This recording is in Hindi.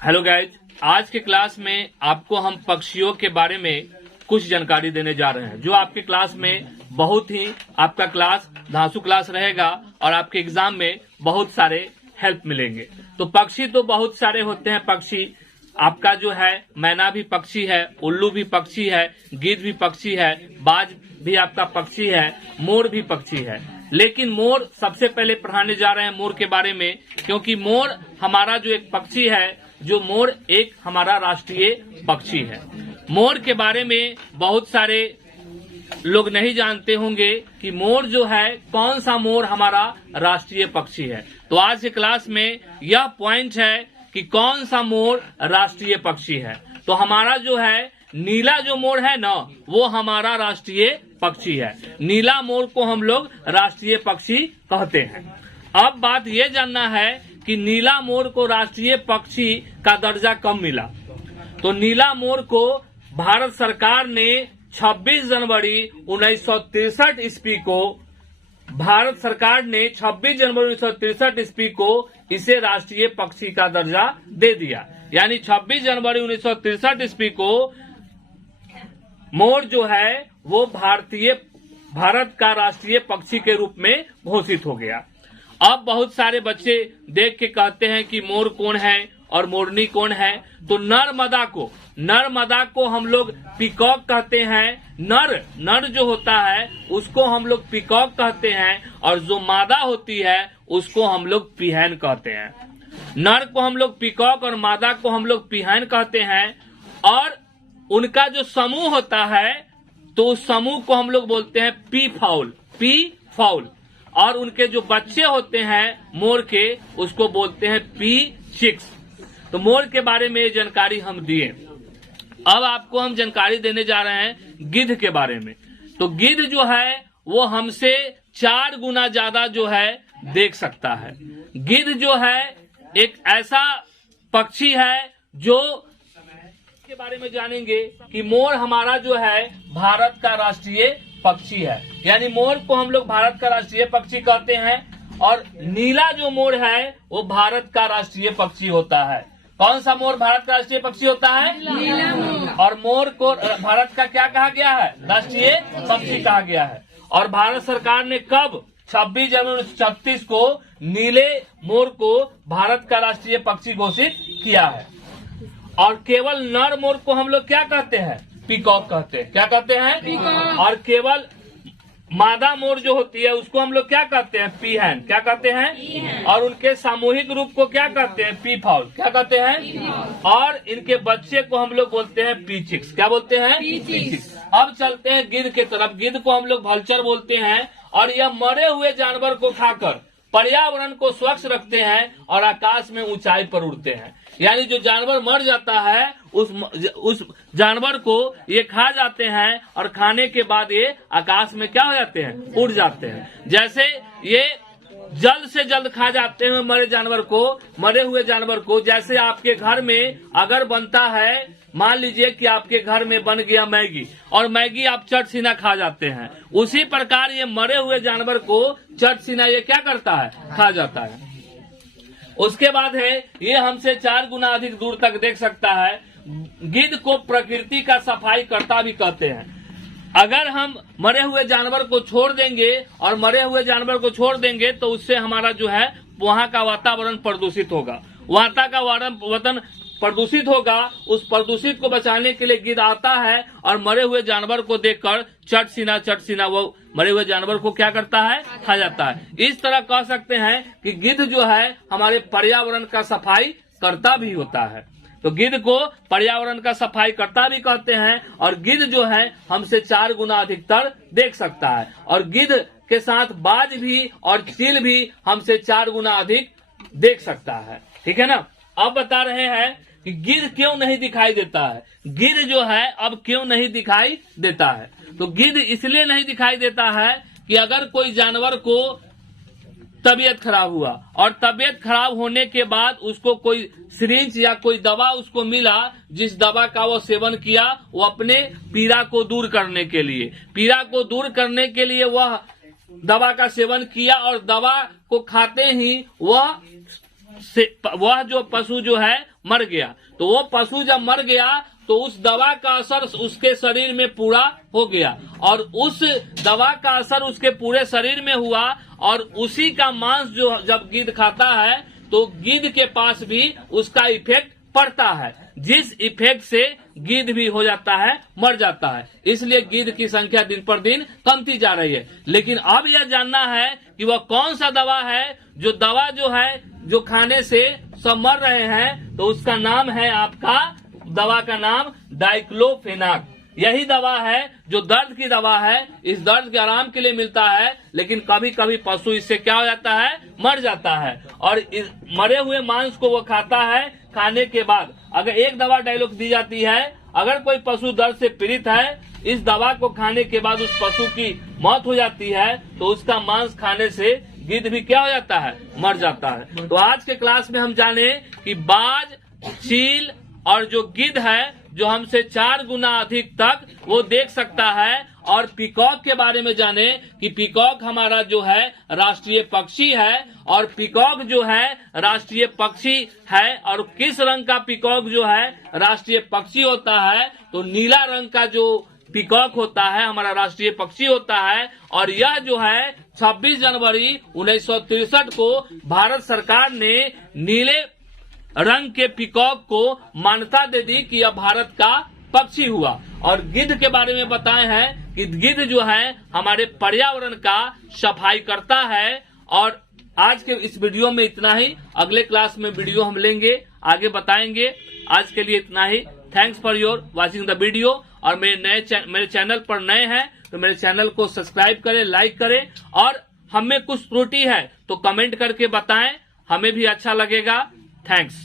हेलो गाइज, आज के क्लास में आपको हम पक्षियों के बारे में कुछ जानकारी देने जा रहे हैं, जो आपके क्लास में बहुत ही आपका क्लास धांसू क्लास रहेगा और आपके एग्जाम में बहुत सारे हेल्प मिलेंगे। तो पक्षी तो बहुत सारे होते हैं। पक्षी आपका जो है मैना भी पक्षी है, उल्लू भी पक्षी है, गिद्ध भी पक्षी है, बाज भी आपका पक्षी है, मोर भी पक्षी है। लेकिन मोर सबसे पहले पढ़ाने जा रहे हैं मोर के बारे में, क्योंकि मोर हमारा जो एक पक्षी है, जो मोर एक हमारा राष्ट्रीय पक्षी है। मोर के बारे में बहुत सारे लोग नहीं जानते होंगे कि मोर जो है कौन सा मोर हमारा राष्ट्रीय पक्षी है। तो आज के क्लास में यह पॉइंट है कि कौन सा मोर राष्ट्रीय पक्षी है। तो हमारा जो है नीला जो मोर है ना, वो हमारा राष्ट्रीय पक्षी है। नीला मोर को हम लोग राष्ट्रीय पक्षी कहते हैं। अब बात ये जानना है कि नीला मोर को राष्ट्रीय पक्षी का दर्जा कब मिला। तो नीला मोर को भारत सरकार ने 26 जनवरी 1963 ईस्वी को भारत सरकार ने 26 जनवरी 1963 ईस्वी को इसे राष्ट्रीय पक्षी का दर्जा दे दिया। यानी 26 जनवरी 1963 ईस्वी को मोर जो है वो भारत का राष्ट्रीय पक्षी के रूप में घोषित हो गया। अब बहुत सारे बच्चे देख के कहते हैं कि मोर कौन है और मोरनी कौन है। तो नर को हम लोग पीकॉक कहते हैं। नर जो होता है उसको हम लोग पीकॉक कहते हैं, और जो मादा होती है उसको हम लोग पिहैन कहते हैं। नर को हम लोग पीकॉक और मादा को हम लोग पिहैन कहते हैं। और उनका जो समूह होता है तो उस समूह को हम लोग बोलते हैं पी फाउल। और उनके जो बच्चे होते हैं मोर के, उसको बोलते हैं पी चिक्स। तो मोर के बारे में ये जानकारी हम दिए। अब आपको हम जानकारी देने जा रहे हैं गिद्ध के बारे में। तो गिद्ध जो है वो हमसे 4 गुना ज्यादा जो है देख सकता है। गिद्ध जो है एक ऐसा पक्षी है जो के बारे में जानेंगे कि मोर हमारा जो है भारत का राष्ट्रीय पक्षी है। यानी मोर को हम लोग भारत का राष्ट्रीय पक्षी कहते हैं। और नीला जो मोर है वो भारत का राष्ट्रीय पक्षी होता है। कौन सा मोर भारत का राष्ट्रीय पक्षी होता है? नीला मोर। और मोर को भारत का क्या कहा गया है? राष्ट्रीय पक्षी कहा गया है। और भारत सरकार ने कब 26 जनवरी 1936 को नीले मोर को भारत का राष्ट्रीय पक्षी घोषित किया है। और केवल नर मोर को हम लोग क्या कहते हैं? पीकॉक कहते हैं। क्या कहते हैं? पीकॉक। और केवल मादा मोर जो होती है उसको हम लोग क्या कहते हैं? पीहैन। क्या कहते हैं? और उनके सामूहिक रूप को क्या कहते हैं? P foul. क्या कहते हैं? और इनके बच्चे को हम लोग बोलते हैं पी चिक्स। क्या बोलते हैं? P chicks. अब चलते हैं गिद्ध के तरफ। गिद्ध को हम लोग वल्चर बोलते हैं। और यह मरे हुए जानवर को खाकर पर्यावरण को स्वच्छ रखते हैं और आकाश में ऊंचाई पर उड़ते हैं। यानी जो जानवर मर जाता है उस जानवर को ये खा जाते हैं, और खाने के बाद ये आकाश में क्या हो जाते हैं? उड़ जाते हैं। जैसे ये जल्द से जल्द खा जाते हैं मरे हुए जानवर को। जैसे आपके घर में अगर बनता है, मान लीजिए कि आपके घर में बन गया मैगी, और मैगी आप चट सीना खा जाते हैं, उसी प्रकार ये मरे हुए जानवर को चट सीना ये क्या करता है? खा जाता है। उसके बाद है ये हमसे 4 गुना अधिक दूर तक देख सकता है। गिद्ध को प्रकृति का सफाई कर्ता भी कहते हैं। अगर हम मरे हुए जानवर को छोड़ देंगे तो उससे हमारा जो है वहाँ का वातावरण प्रदूषित होगा। प्रदूषित होगा। उस प्रदूषित को बचाने के लिए गिद्ध आता है और मरे हुए जानवर को देखकर चट सीना वो मरे हुए जानवर को क्या करता है? खा जाता है। इस तरह कह सकते हैं कि गिद्ध जो है हमारे पर्यावरण का सफाई करता भी होता है। तो गिद्ध को पर्यावरण का सफाई करता भी कहते हैं। और गिद्ध जो है हमसे 4 गुना अधिकतर देख सकता है। और गिद्ध के साथ बाज भी और चील भी हमसे 4 गुना अधिक देख सकता है। ठीक है ना। अब बता रहे हैं कि गिद्ध क्यों नहीं दिखाई देता है। गिद्ध जो है अब क्यों नहीं दिखाई देता है। तो गिद्ध इसलिए नहीं दिखाई देता है कि अगर कोई जानवर को तबीयत खराब हुआ, और तबीयत खराब होने के बाद उसको कोई सिरिंज या कोई दवा उसको मिला, जिस दवा का वो सेवन किया, वो अपने पीड़ा को दूर करने के लिए वह दवा का सेवन किया, और दवा को खाते ही वह वह जो पशु जो है मर गया। तो वो पशु जब मर गया तो उस दवा का असर उसके शरीर में पूरा हो गया और उस दवा का असर उसके पूरे शरीर में हुआ और उसी का मांस जो जब गिद्ध खाता है तो गिद्ध के पास भी उसका इफेक्ट पड़ता है, जिस इफेक्ट से गिद्ध भी हो जाता है, मर जाता है। इसलिए गिद्ध की संख्या दिन पर दिन कमती जा रही है। लेकिन अब यह जानना है कि वह कौन सा दवा है जो दवा जो है जो खाने से सब मर रहे हैं, तो उसका नाम है आपका, दवा का नाम डाइक्लोफेनाक। यही दवा है जो दर्द की दवा है, इस दर्द के आराम के लिए मिलता है। लेकिन कभी कभी पशु इससे क्या हो जाता है, मर जाता है और इस मरे हुए मांस को वो खाता है। खाने के बाद अगर एक दवा डायलॉग दी जाती है, अगर कोई पशु दर्द से पीड़ित है, इस दवा को खाने के बाद उस पशु की मौत हो जाती है, तो उसका मांस खाने से गिद्ध भी क्या हो जाता है, मर जाता है। तो आज के क्लास में हम जाने कि बाज, चील और जो गिद्ध है जो हमसे 4 गुना अधिक तक वो देख सकता है, और पीकॉक के बारे में जाने कि पीकॉक हमारा जो है राष्ट्रीय पक्षी है और पीकॉक जो है राष्ट्रीय पक्षी है। और किस रंग का पीकॉक जो है राष्ट्रीय पक्षी होता है, तो नीला रंग का जो पीकॉक होता है हमारा राष्ट्रीय पक्षी होता है। और यह जो है 26 जनवरी 1963 को भारत सरकार ने नीले रंग के पीकॉक को मान्यता दे दी कि यह भारत का पक्षी हुआ। और गिद्ध के बारे में बताए हैं कि गिद्ध जो है हमारे पर्यावरण का सफाई करता है। और आज के इस वीडियो में इतना ही, अगले क्लास में वीडियो हम लेंगे, आगे बताएंगे। आज के लिए इतना ही। Thanks for your watching the video. और मेरे चैनल पर नए हैं तो मेरे चैनल को सब्सक्राइब करें, लाइक करें, और हमें कुछ त्रुटि है तो कमेंट करके बताएं, हमें भी अच्छा लगेगा। थैंक्स।